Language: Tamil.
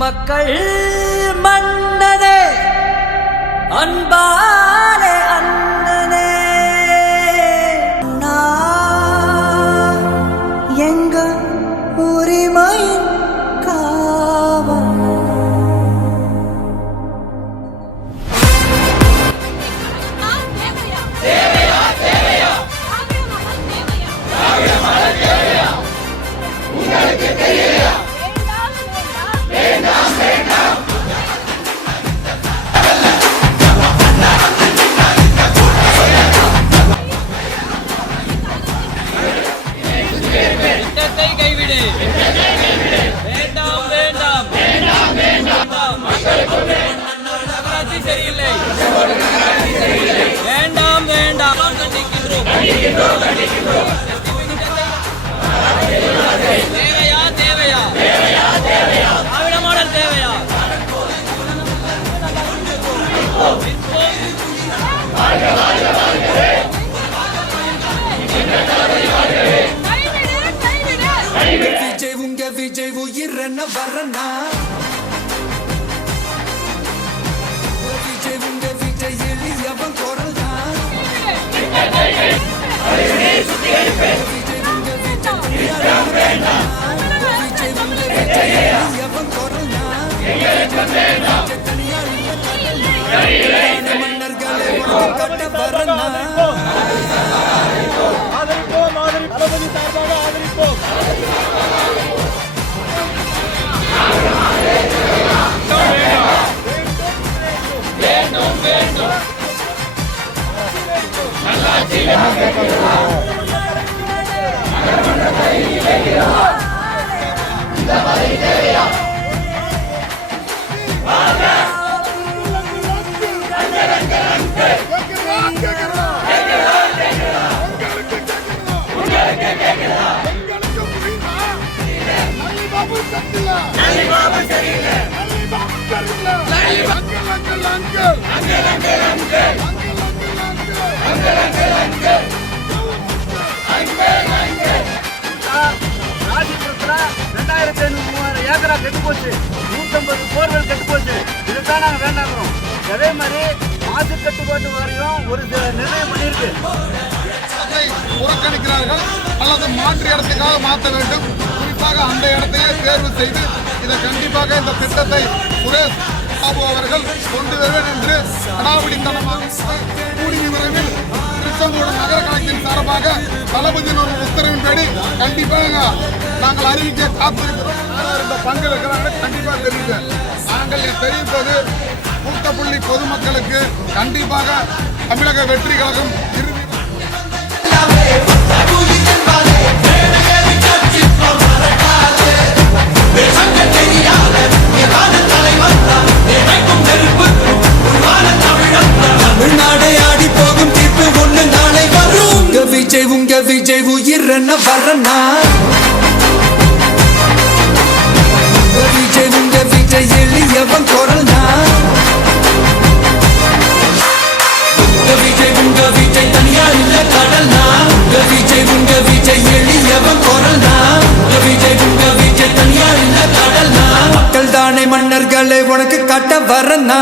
மக்கள் மன்னனே அன்பாலே அண்ணனே எங்க உரிமையின் காவல் விஜய் உயிரன வரனா விஜய் உங்க விஜய் எளியவன் குரல் தான் விஜய் உங்க விஜய் எளியவன் குரல் தான் மன்னர்களை கட்ட வரனா ஆதரிப்போம் தளபதி சார்பாக ஆதரிப்போம். ராஜிபுரத்துல 2500 ஏக்கரா கெட்டு போச்சு, 150 போர்வெல் கெட்டு போச்சு. இதுதான் நாங்க வேண்டாங்கிறோம். அதே மாதிரி மாசு கட்டுப்பாட்டு வாரியம் ஒரு சில நிர்ணயம் பண்ணியிருக்கு. புறக்கணிக்கிறார்கள் அல்லது மாற்று இடத்துக்காக மாற்ற வேண்டும். குறிப்பாக அந்த இடத்தையே தேர்வு செய்து இதை கண்டிப்பாக இந்த திட்டத்தை சுரேஷ் பாபு அவர்கள் கொண்டு வருவேன் என்று அடாவடித்தனமாக கூடிய விரைவில் திருச்செங்கோடு நகர கழகத்தின் சார்பாக தளபதியின் ஒரு உத்தரவின்படி கண்டிப்பாக நாங்கள் அறிவிக்க காத்திருக்கிறோம். இந்த பங்கெடுக்கிறாங்க கண்டிப்பாக தெரியுது. நாங்கள் தெரிவிப்பது கூட்டப்புள்ளி பொதுமக்களுக்கு கண்டிப்பாக தமிழக வெற்றி கழகம் தமிழ்நாடே ஆடி போகும் தீர்ப்பு ஒண்ணு நாளை வரும். உங்க விஜய் உயிரன வரனா விஜய் உங்க விஜய் எளியவன் குரல் விஜய் உங்க விஜய் தனியார் இல்ல கடல் விஜய் உங்க விஜய் எளியவன் குரல் விஜய் உங்க விஜய் தனியார் இல்ல கடல் மக்கள் தானே மன்னர்களை உனக்கு காட்ட வரனா